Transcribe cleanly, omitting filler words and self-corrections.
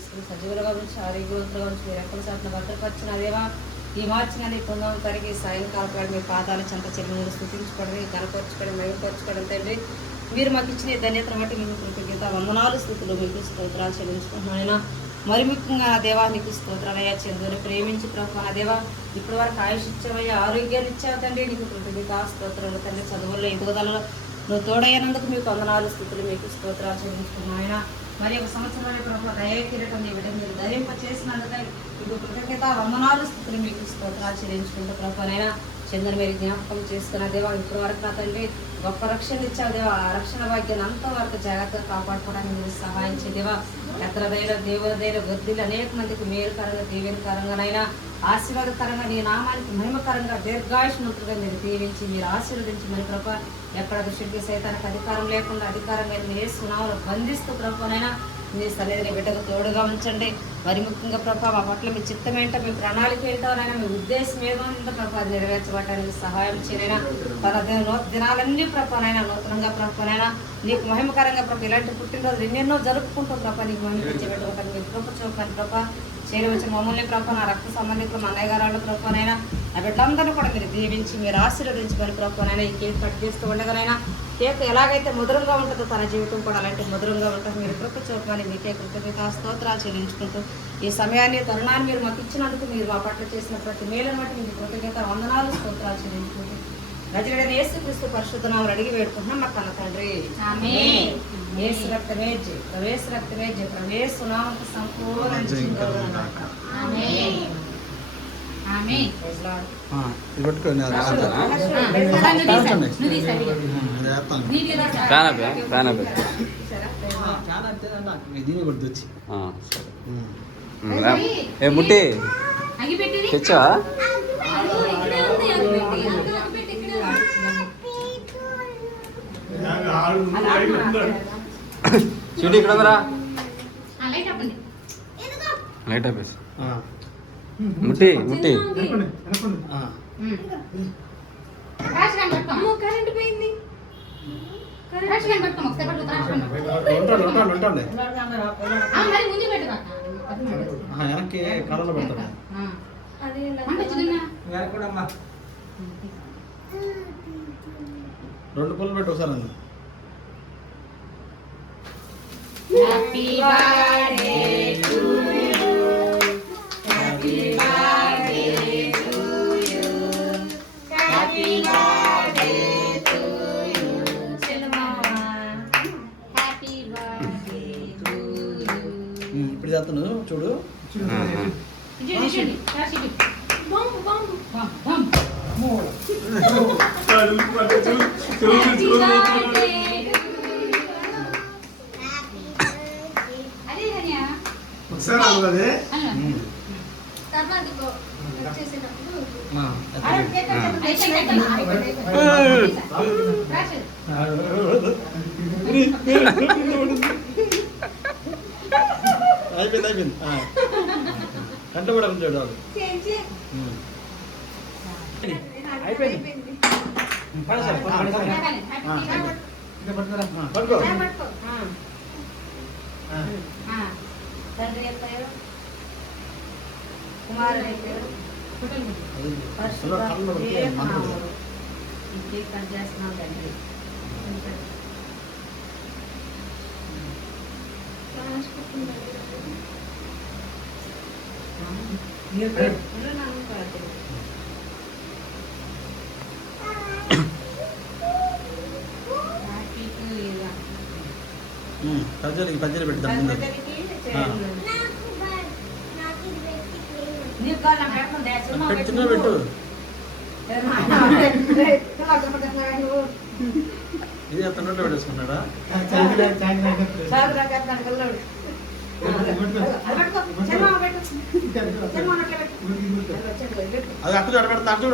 తీసుకుని సజీవులుగా ఉంచి ఆరోగ్యవంతులుగా ఉంచి మీరు ఎక్కడ సాటిన భద్రపరిచిన దేవా ఈ మార్చిన నీ పొందం తరిగి సాయంకాలం మీ పాదాలు చెంత చెల్లి స్థుతించుకోవడమే గణపరచుకోవడం మెరుగుపరచుకోవడం తండ్రి మీరు మాకు ఇచ్చిన ధన్యతను బట్టి మీకు కృతజ్ఞత వందనాలు స్థితులు మీకు స్తోత్రాలు చెల్లించుకుంటున్నాయినా మరి ముఖ్యంగా నా దేవా నీకు స్తోత్రాలయ్యా చంద్రుని ప్రేమించి ప్రభు నా దేవా ఇప్పటి వరకు ఆయుష్ ఇచ్చావయ్యా ఆరోగ్యాన్ని ఇచ్చావు తండ్రి నీకు కృతజ్ఞత స్తోత్రాలు తండ్రి చదువుల్లో ఎదుగుదలలో నువ్వు తోడైనందుకు మీకు వందనాలు స్థితులు మీకు స్తోత్రాలు చెల్లించుకున్నాయన మరి ఒక సంవత్సరంలో ప్రభు దయకిరటం నీ బిడ్డ మీరు ధరింప చేసినందుకై మీకు కృతజ్ఞత వందనాలు స్థితులు మీకు స్తోత్రాలు చెల్లించుకుంటూ ప్రభునైనా చంద్రుని మీరు జ్ఞాపకం చేసుకున్న దేవా ఇప్పటి వరకు నా తండ్రి గొప్ప రక్షణ ఇచ్చావు దేవా ఆ రక్షణ భాగ్యాన్ని అంతవరకు జాగ్రత్తగా కాపాడుకోవడానికి మీరు సహాయం చేయదేవా ఎత్తరదైన దేవులదైన వృద్ధులు అనేక మందికి మేలుకరంగా దీవెనకరంగానైనా ఆశీర్వాదకరంగా నీ నామానికి మహిమకరంగా దీర్ఘాయుష్నుతులుగా మీరు దీవించి మీరు ఆశీర్వదించి మరి ప్రభా ఎక్కడ దుష్టుడికి సైతానికి అధికారం లేకుండా అధికారం మీరు ఏ సునాములు బంధిస్తూ ప్రభునైనా మీ సన్నిధిని బిడ్డకు తోడుగా ఉంచండి మరి ముఖ్యంగా ప్రభా మా పట్ల మీ చిత్తం ఏంటో మీ ప్రణాళిక ఏంటోనైనా మీ ఉద్దేశం ఏదో ఉందో ప్రభా అది నెరవేర్చబడటానికి సహాయం చేయనైనా తన దినాలన్నీ ప్రభానైనా నూతనంగా ప్రభానైనా నీకు మహిమకరంగా ప్రభు ఇలాంటి పుట్టినరోజులు ఎన్నెన్నో జరుపుకుంటూ ప్రభా నీకు మహిమపెట్టబెట్టుకుంటాను మీ కృప చూపాను ప్రభా చేరవచ్చిన మమ్మల్ని ప్రభా నా రక్త సంబంధికులు మా అన్నయ్య గారు ప్రభానైనా నా బిడ్డలందరూ కూడా మీరు దీవించి మీరు ఆశీర్వదించమని ప్రభానైనా ఈ కేక్ కట్ చేస్తూ ఉండగానైనా కేక్ ఎలాగైతే మధురంగా ఉంటుందో తన జీవితం కూడా అలాంటి మధురంగా ఉంటుంది మీరు కృప చూపమని మీకే కృతజ్ఞత స్తోత్రాలు చెల్లించుకుంటూ ఈ సమయాన్ని తరుణాన్ని మీరు మాకు ఇచ్చినందుకు మీరు మా పట్ల చేసిన ప్రతి మేలును బట్టి మీకు కృతజ్ఞత వందనాలు స్తోత్రాలు చెల్లించుకుంటూ నజరేయుడైన యేసుక్రీస్తు పరిశుద్ధ నామములో అడిగి వేడుకుంటున్నాం మా కన్న తండ్రి ఆమేన్. యేసు రక్తమే జయ, ప్రవేశ రక్తమే జయ, ప్రవేశ నామముకు సంపూర్ణ జయం కలుగును గాక. ఆమేన్. ఆమేన్. ముట్టి తెచ్చా చీటి ఇక్కడ ఉందరా లైట్ ఆపేసి ముట్టి ముట్టి వెనక్కి కళ్ళలో పెడతాను రెండు పుల్లు పెట్టి ఒకసారి అన్న Happy birthday to you. Happy birthday to you. Happy birthday to you. Chilmama. Happy birthday to you. ఇప్పుడు చేస్తాను చూడు అయిపోయింది అయిపోయింది కంట కూడా చూడాలి అయిపోయింది పట్టుకో తండ్రి పేరు కుమారుని పేరు ఇంటికి పనిచేస్తున్నాం తండ్రి పజ్జలికి పజ్జలి పెడతాం ముందు పెట్టిన పెట్టు ఇది అతను నోట్లో పెట్టేసుకున్నాడా అది అక్కడ పెడతా అటు